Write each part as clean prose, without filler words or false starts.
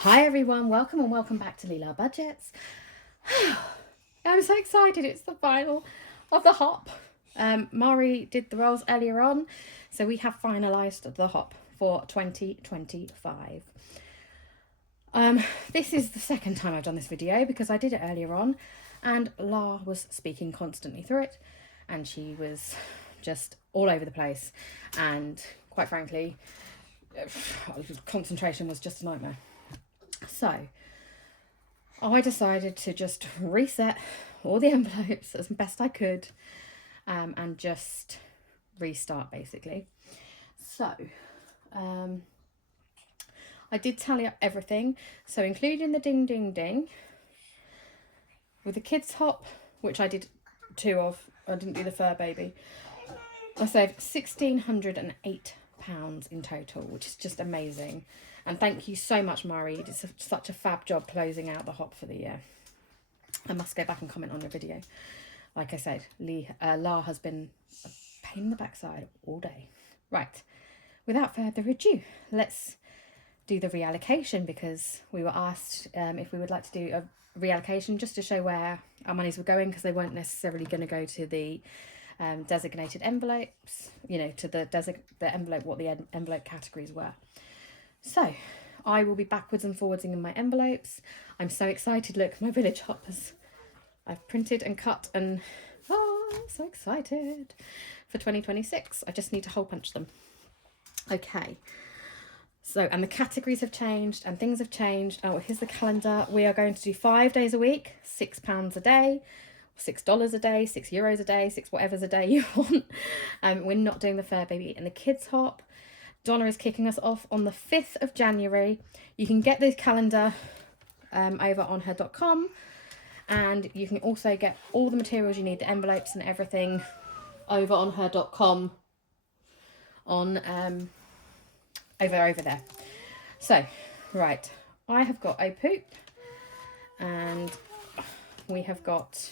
Hi everyone, welcome and welcome back to Leela Budgets. I'm so excited, it's the final of the hop. Mari did the rolls earlier on, so we have finalised the hop for 2025. This is the second time I've done this video because I did it earlier on and La was speaking constantly through it and she was just all over the place and quite frankly, concentration was just a nightmare. So I decided to just reset all the envelopes as best I could and just restart basically. So I did tally up everything, so including the ding ding ding with the kids hop, which I did 2 of, I didn't do the fur baby, I saved £1,608 in total, which is just amazing. And thank you so much, Mari. You did such a fab job closing out the hop for the year. I must go back and comment on your video. Like I said, La has been a pain in the backside all day. Right, without further ado, let's do the reallocation because we were asked if we would like to do a reallocation just to show where our monies were going, because they weren't necessarily going to go to the designated envelopes, you know, to the envelope, what the envelope categories were. So I will be backwards and forwards in my envelopes. I'm so excited. Look, my village hoppers I've printed and cut and I'm so excited for 2026. I just need to hole punch them. Okay. So, and the categories have changed and things have changed. Oh, here's the calendar. We are going to do 5 days a week, £6 a day, $6 a day, €6 a day, six whatever's a day you want. We're not doing the fur baby and the kids hop. Donna is kicking us off on the 5th of January. You can get the calendar over on her.com, and you can also get all the materials you need, the envelopes and everything, over on her.com on over there. So, right, I have got a poop and we have got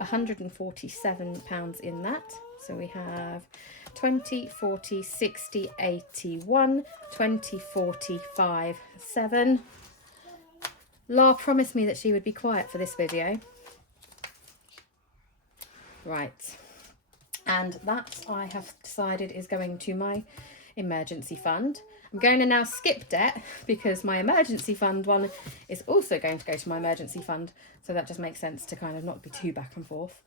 £147 in that. So we have 20, 40, 60, 81, 20, 45, 7. La promised me that she would be quiet for this video. Right. And that I have decided is going to my emergency fund. I'm going to now skip debt because my emergency fund one is also going to go to my emergency fund. So that just makes sense to kind of not be too back and forth.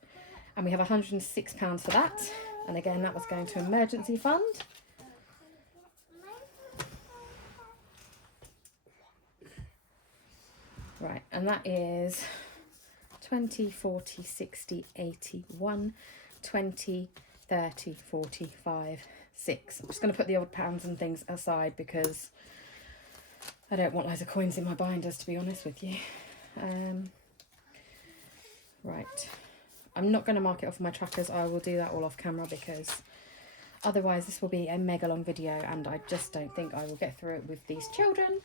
And we have £106 for that. And again, that was going to emergency fund. Right, and that is 20, 40, 60, 81, 20, 30, 45, 6. I'm just going to put the odd pounds and things aside because I don't want loads of coins in my binders, to be honest with you. Right. I'm not going to mark it off my trackers. I will do that all off camera because otherwise this will be a mega long video and I just don't think I will get through it with these children.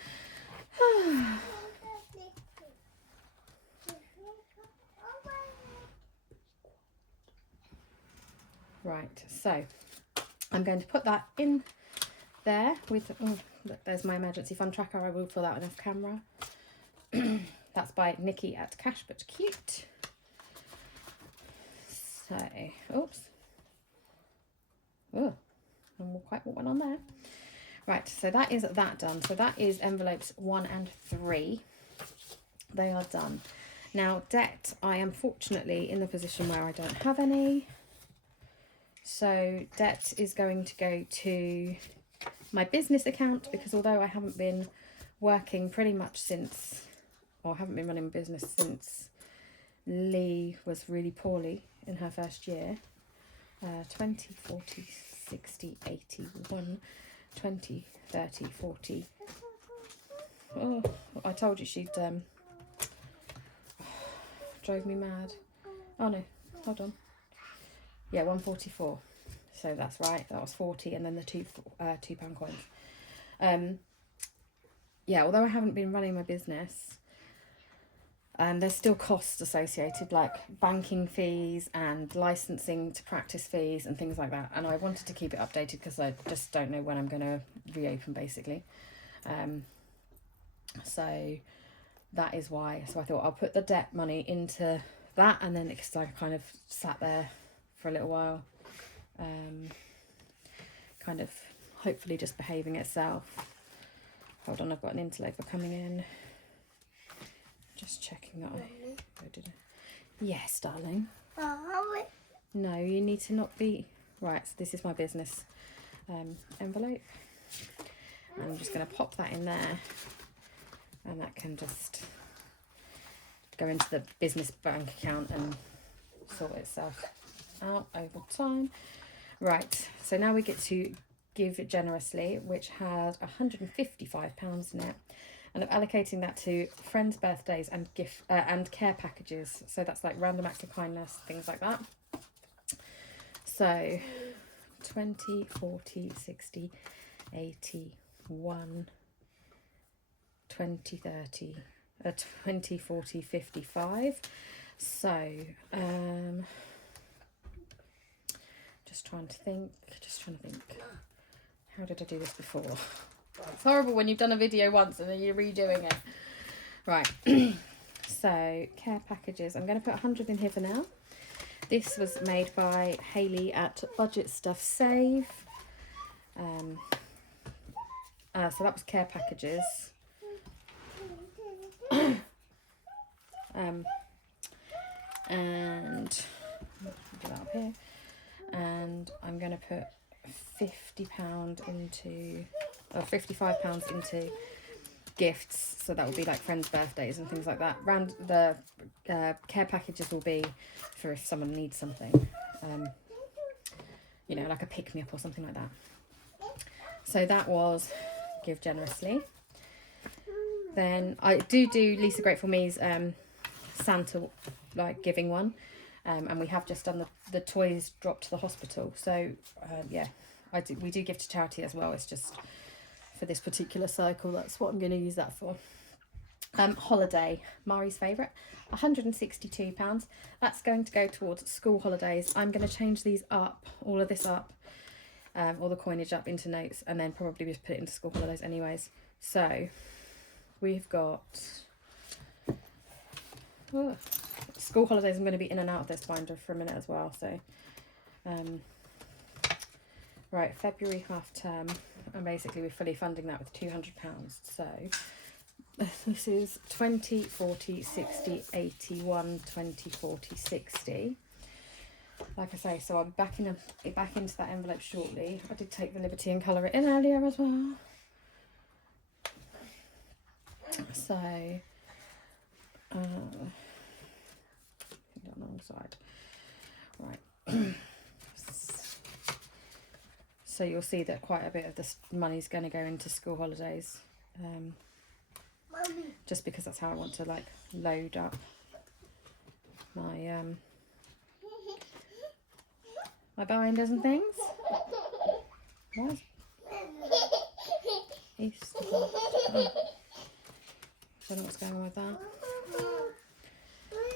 Right, so I'm going to put that in there with, there's my emergency fund tracker. I will pull that one off camera. That's by Nikki at Cash But Cute. So, oops. Oh, not quite what went on there. Right, so that is that done. So that is envelopes 1 and 3. They are done. Now, debt, I am fortunately in the position where I don't have any. So debt is going to go to my business account because although I haven't been working pretty much since, or haven't been running a business since Lee was really poorly in her first year, 20, 40, 60, 81, 20, 30, 40. Oh, I told you she'd drove me mad. Oh no, hold on. Yeah, 144. So that's right. That was 40, and then the £2 coins. Yeah, although I haven't been running my business, there's still costs associated, like banking fees and licensing to practice fees and things like that. And I wanted to keep it updated because I just don't know when I'm going to reopen, basically. So that is why. So I thought I'll put the debt money into that, and then it's like kind of sat there for a little while, kind of hopefully just behaving itself. Hold on, I've got an interloper coming in. Just checking that I did it. Yes, darling. No, you need to not be... Right, so this is my business envelope. I'm just going to pop that in there, and that can just go into the business bank account and sort itself out over time. Right, so now we get to Give Generously, which has £155 in it, and I'm allocating that to friends' birthdays and gift and care packages. So that's like random acts of kindness, things like that. So 20, 40, 60, 80, 1, 20, 30, 20, 40, 55. So just trying to think. How did I do this before? It's horrible when you've done a video once and then you're redoing it. Right. So care packages. I'm going to put 100 in here for now. This was made by Hayley at Budget Stuff Save. So that was care packages. And do that up here. And I'm going to put £50 into, or £55 into gifts. So that will be like friends' birthdays and things like that. Round the care packages will be for if someone needs something, you know, like a pick-me-up or something like that. So that was Give Generously. Then I do Lisa Grateful Me's Santa like giving one, and we have just done the toys drop to the hospital. So yeah, we do give to charity as well. It's just for this particular cycle, that's what I'm going to use that for. Holiday, Mari's favourite, £162. That's going to go towards school holidays. I'm going to change these up, all of this up, all the coinage up into notes, and then probably just put it into school holidays anyways. So we've got school holidays. I'm going to be in and out of this binder for a minute as well. So right, February half term, and basically we're fully funding that with £200. So this is 20, 40, 60, 80, 1, 20, 40, 60. Like I say, so I'm back into that envelope shortly. I did take the liberty and colour it in earlier as well. So, on the wrong side. Right. So you'll see that quite a bit of this money's going to go into school holidays. Just because that's how I want to like load up my my binders and things. What? Easter. Oh. I don't know what's going on with that.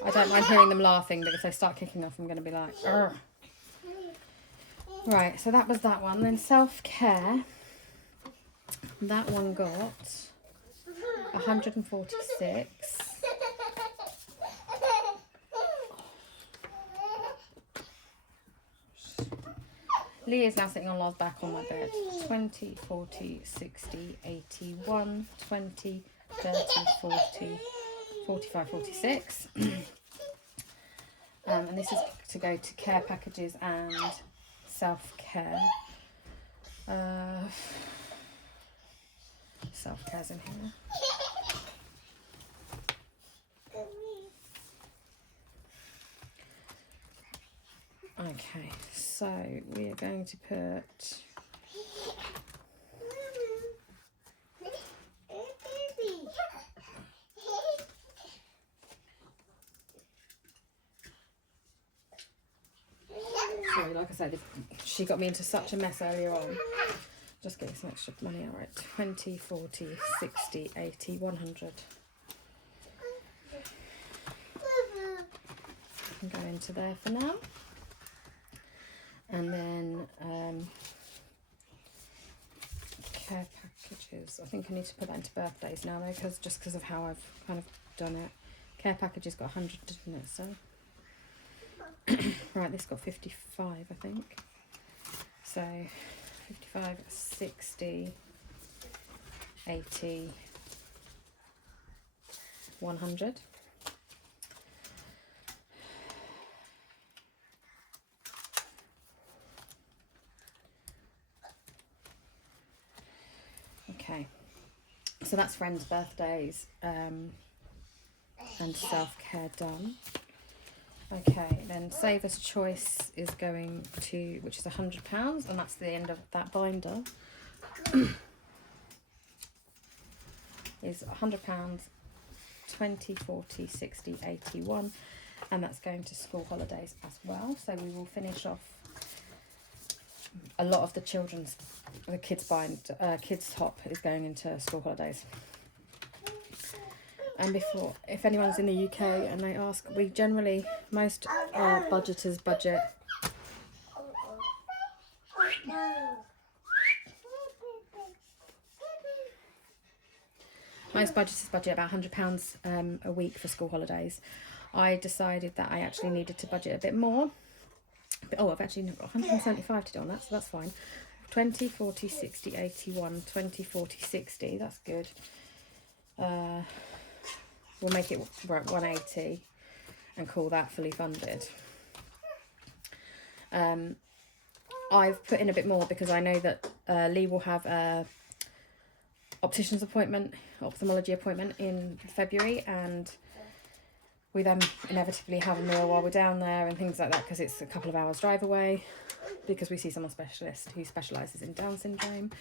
I don't mind hearing them laughing, but if they start kicking off, I'm going to be like, "Urgh." Right, so that was that one. Then self-care. That one got 146. Lee is now sitting on Lars back on my bed. 20, 40, 60, 80, 1, 20, 30, 40, 45, 46. And this is to go to care packages and self-care. Self-care's in here. Okay, so we are going to put sorry, like I said, she got me into such a mess earlier on. Just getting some extra money. All right, 20, 40, 60, 80, 100. Can go into there for now. And then care packages. I think I need to put that into birthdays now though, because of how I've kind of done it. Care packages got 100, didn't it? So right, this got 55, I think. So 55, 60, 80, 100. Okay, so that's friends' birthdays and self-care done. Okay, then Saver's Choice is going to, which is £100, and that's the end of that binder. Is £100, 20, 40, 60, 81, and that's going to school holidays as well. So we will finish off a lot of the kids top is going into school holidays. And before, if anyone's in the UK and they ask, we generally, most budgeters budget about £100 a week for school holidays. I decided that I actually needed to budget a bit more. But, I've actually got 175 to do on that, so that's fine. 20, 40, 60, 81, 20, 40, 60, that's good. We'll make it 180 and call that fully funded. I've put in a bit more because I know that Lee will have a ophthalmology appointment in February, and we then inevitably have a meal while we're down there and things like that, because it's a couple of hours drive away, because we see someone specialist who specialises in Down syndrome.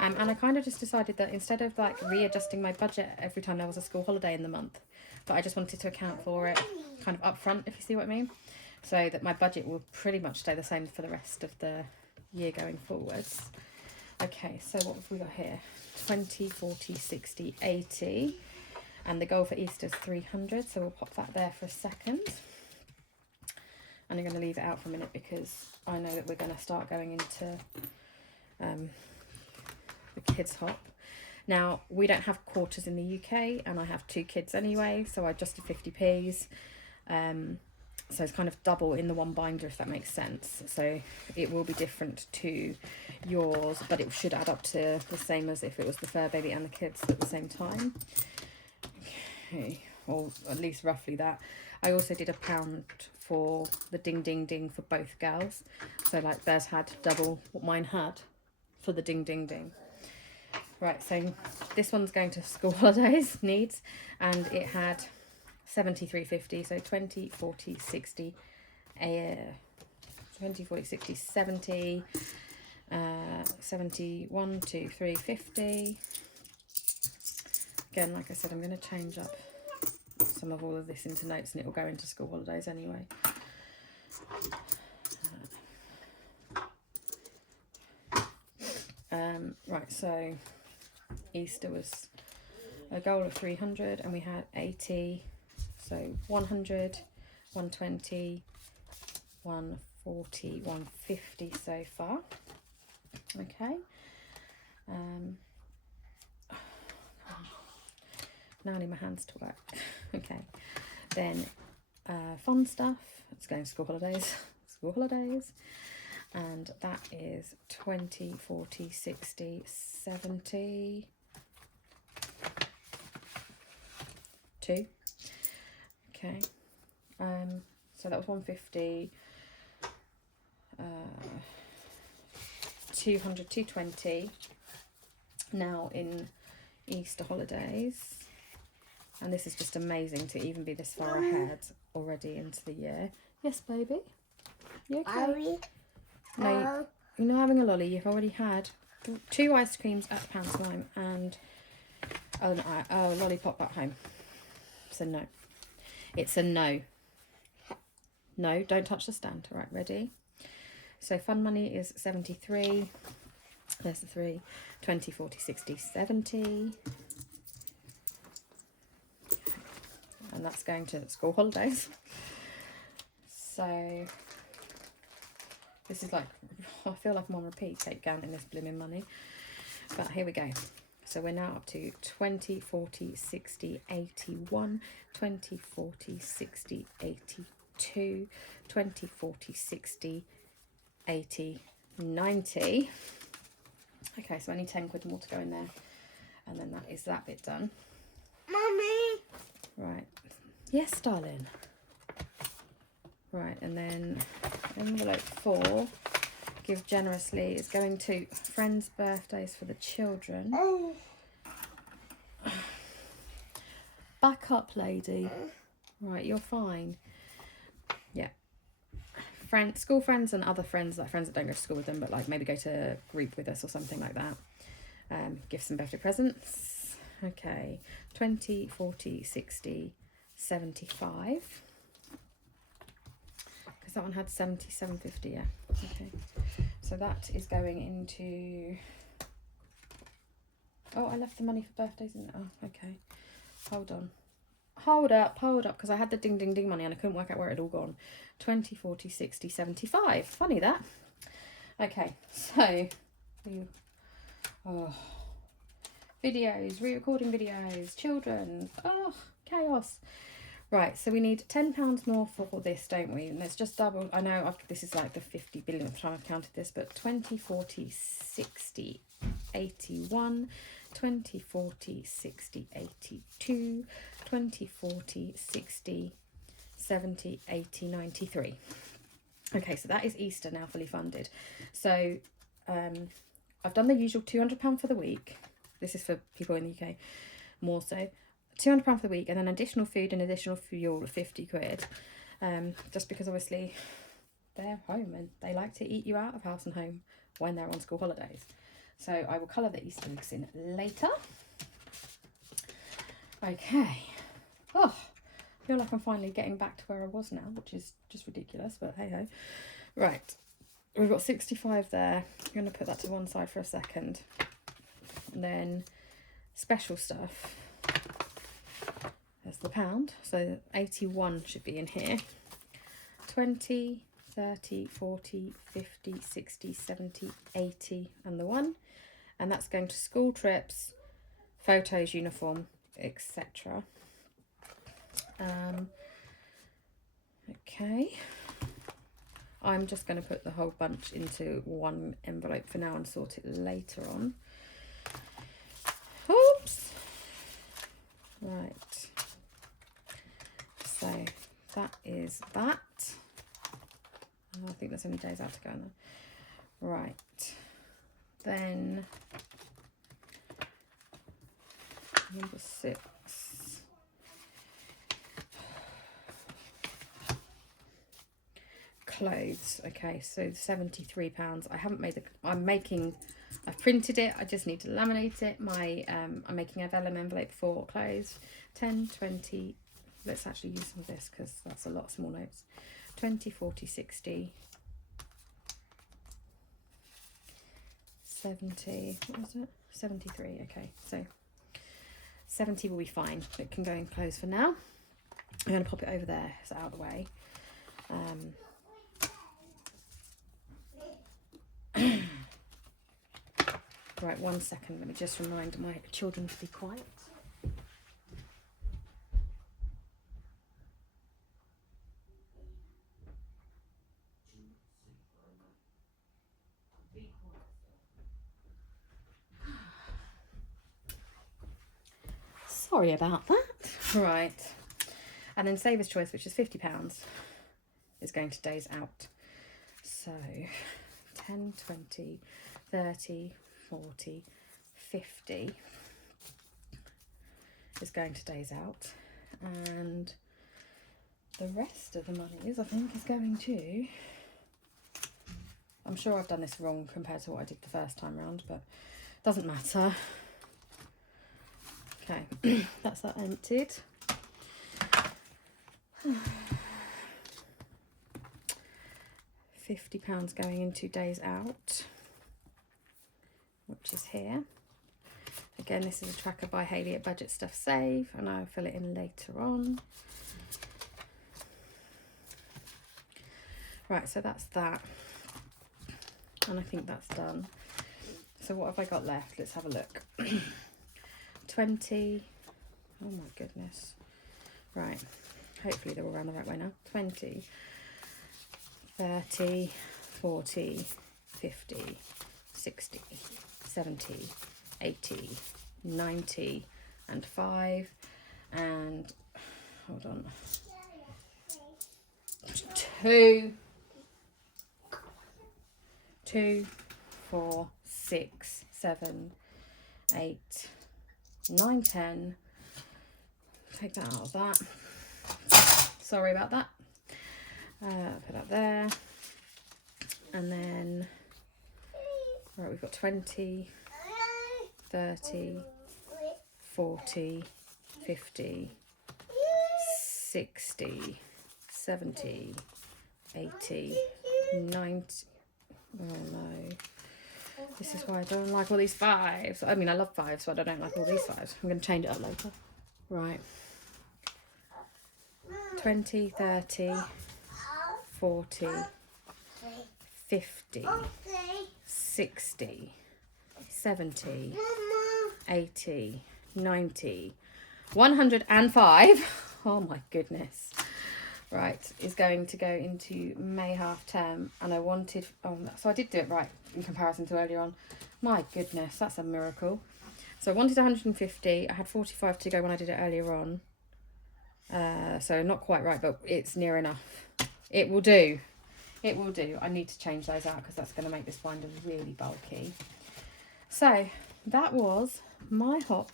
And I kind of just decided that instead of like readjusting my budget every time there was a school holiday in the month, that I just wanted to account for it kind of upfront, if you see what I mean, so that my budget will pretty much stay the same for the rest of the year going forwards. Okay, so what have we got here? 20, 40, 60, 80, and the goal for Easter is 300, so we'll pop that there for a second. And I'm going to leave it out for a minute because I know that we're going to start going into the kids hop. Now, we don't have quarters in the UK, and I have 2 kids anyway, so I adjusted 50p's. So it's kind of double in the one binder, if that makes sense. So it will be different to yours, but it should add up to the same as if it was the fur baby and the kids at the same time. Okay, or at least roughly that. I also did £1 for the ding ding ding for both girls. So like theirs had double what mine had for the ding ding ding. Right, so this one's going to school holidays needs, and it had 73.50, so 20, 40, 60, 20, 40, 60, 70, 71, 2, 3, 50. Again, like I said, I'm going to change up some of all of this into notes, and it will go into school holidays anyway. Right, so Easter was a goal of 300, and we had 80. So 100, 120, 140, 150 so far. Okay. Now I need my hands to work. Okay. Then fun stuff. It's going to school holidays. School holidays. And that is 20, 40, 60, 70. 2. Okay, so that was 150, 200, 220. Now in Easter holidays, and this is just amazing to even be this far ahead already into the year. Yes, baby. You okay? No, you're not having a lolly. You've already had 2 ice creams at Pound Slime and a lollipop at home. So no. It's a no. No, don't touch the stand. All right, ready? So fun money is 73. There's the 3. 20, 40, 60, 70. And that's going to school holidays. So this is like, I feel like I'm on repeat, keep counting this blooming money. But here we go. So we're now up to 20, 40, 60, 81, 20, 40, 60, 82, 20, 40, 60, 80, 90. Okay, so only 10 quid more to go in there. And then that is that bit done. Mummy. Right. Yes, darling. Right, and then envelope 4, give generously, is going to friends' birthdays for the children. Oh. Back up, lady. Right, you're fine. Yeah. School friends and other friends, like friends that don't go to school with them, but like maybe go to group with us or something like that. Give some birthday presents. Okay. 20, 40, 60, 75. Because that one had 77.50, yeah. Okay. So that is going into... Oh, I left the money for birthdays in... Oh, okay. Hold on. Hold up, because I had the ding, ding, ding money and I couldn't work out where it had all gone. 20, 40, 60, 75. Funny that. Okay, so... Oh. Videos, re-recording videos, children. Oh, chaos. Right, so we need £10 more for this, don't we? And let's just double. I know this is like the 50 billionth time I've counted this, but 20, 40, 60, 81, 20, 40, 60, 82, 20, 40, 60, 70, 80, 93. Okay, so that is Easter now fully funded. So I've done the usual £200 for the week. This is for people in the UK more so. £200 for the week, and then additional food and additional fuel of 50 quid. Just because obviously they're home and they like to eat you out of house and home when they're on school holidays. So I will colour the Easter eggs in later. Okay. Oh, I feel like I'm finally getting back to where I was now, which is just ridiculous, but hey ho. Right, we've got 65 there. I'm going to put that to one side for a second. And then special stuff. There's the pound, so 81 should be in here. 20, 30, 40, 50, 60, 70, 80 and the 1. And that's going to school trips, photos, uniform, etc. Okay. I'm just going to put the whole bunch into one envelope for now and sort it later on. Oops. Right. So that is that. I think there's only days out to go in there. Right. Then number 6. Clothes. Okay, so £73. I haven't made the... I've printed it. I just need to laminate it. I'm making a vellum envelope for clothes. 10, 20... Let's actually use some of this because that's a lot of small notes. 20, 40, 60, 70, what was it? 73, okay. So 70 will be fine. It can go in clothes for now. I'm going to pop it over there, so out of the way. Right, 1 second. Let me just remind my children to be quiet. Sorry about that. Right. And then Saver's Choice, which is £50, is going to days out. So 10, 20, 30, 40, 50 is going to days out. And the rest of the monies, I think, is going to... I'm sure I've done this wrong compared to what I did the first time round, but it doesn't matter. Okay, that's that emptied. £50 going into days out, which is here. Again, this is a tracker by Hayley at Budget Stuff Save, and I'll fill it in later on. Right, so that's that. And I think that's done. so what have I got left? Let's have a look. 20. Oh my goodness. Right. Hopefully they're all around the right way now. 20, 30, 40, 50, 60, 70, 80, 90, and 5. And hold on. 2, 4, 6, 7, 8, 9, 10. Take that out of that. Sorry about that. Put that there. And then, right, we've got 20, 30, 40, 50, 60, 70, 80, 90. Oh no. This is why I don't like all these 5s. I mean, I love 5s, but I don't like all these 5s. I'm going to change it up later. Right. 20, 30, 40, 50, 60, 70, 80, 90, 105. Oh my goodness. Right, is going to go into May half term, and I wanted, so I did do it right in comparison to earlier on. My goodness, that's a miracle. So I wanted 150. I had 45 to go when I did it earlier on. So not quite right, but it's near enough. It will do. It will do. I need to change those out because that's going to make this binder really bulky. So that was my hop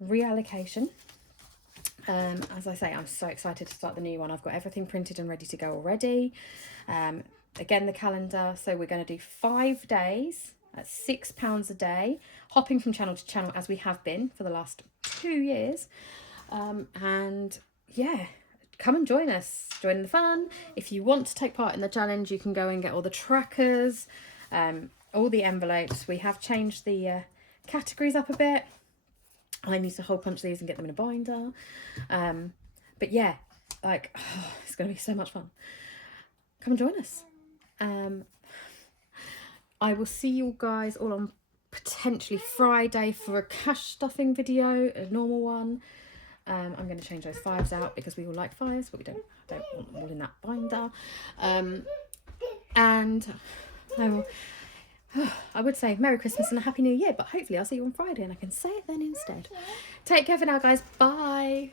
reallocation. As I say, I'm so excited to start the new one. I've got everything printed and ready to go already. Again, the calendar. So we're going to do 5 days at £6 a day, hopping from channel to channel as we have been for the last 2 years. And yeah, come and join us, join the fun. If you want to take part in the challenge, you can go and get all the trackers, all the envelopes. We have changed the categories up a bit. I need to hole punch these and get them in a binder. But yeah, like, it's going to be so much fun. Come and join us. I will see you guys all on potentially Friday for a cash stuffing video, a normal one. I'm going to change those 5s out because we all like 5s, but we don't want them all in that binder. And I would say Merry Christmas and a Happy New Year, but hopefully I'll see you on Friday and I can say it then instead. Take care for now, guys. Bye.